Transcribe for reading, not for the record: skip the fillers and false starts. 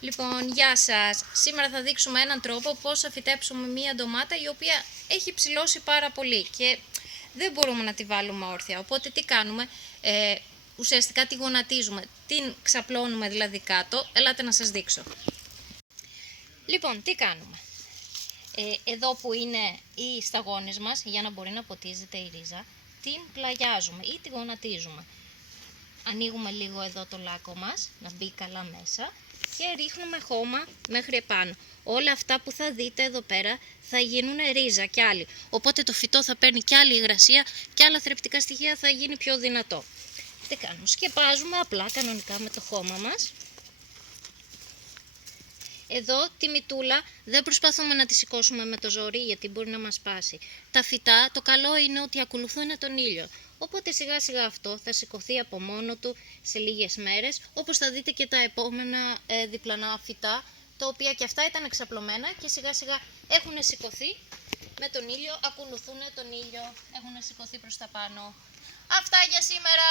Λοιπόν, γεια σας. Σήμερα θα δείξουμε έναν τρόπο πώς θα φυτέψουμε μία ντομάτα η οποία έχει ψηλώσει πάρα πολύ και δεν μπορούμε να τη βάλουμε όρθια. Οπότε τι κάνουμε, ουσιαστικά τη γονατίζουμε, την ξαπλώνουμε δηλαδή κάτω. Ελάτε να σας δείξω. Λοιπόν, τι κάνουμε. Εδώ που είναι οι σταγόνες μας, για να μπορεί να ποτίζεται η ρίζα, την πλαγιάζουμε ή τη γονατίζουμε. Ανοίγουμε λίγο εδώ το λάκκο μας, να μπει καλά μέσα και ρίχνουμε χώμα μέχρι επάνω. Όλα αυτά που θα δείτε εδώ πέρα θα γίνουν ρίζα κι άλλοι. Οπότε το φυτό θα παίρνει κι άλλη υγρασία και άλλα θρεπτικά στοιχεία, θα γίνει πιο δυνατό. Τι κάνουμε, σκεπάζουμε απλά κανονικά με το χώμα μας. Εδώ τη μυτούλα δεν προσπαθούμε να τη σηκώσουμε με το ζόρι γιατί μπορεί να μας σπάσει. Τα φυτά το καλό είναι ότι ακολουθούν τον ήλιο. Οπότε σιγά σιγά αυτό θα σηκωθεί από μόνο του σε λίγες μέρες, όπως θα δείτε και τα επόμενα διπλανά φυτά, τα οποία και αυτά ήταν εξαπλωμένα και σιγά σιγά έχουν σηκωθεί με τον ήλιο, ακολουθούν τον ήλιο, έχουν σηκωθεί προς τα πάνω. Αυτά για σήμερα!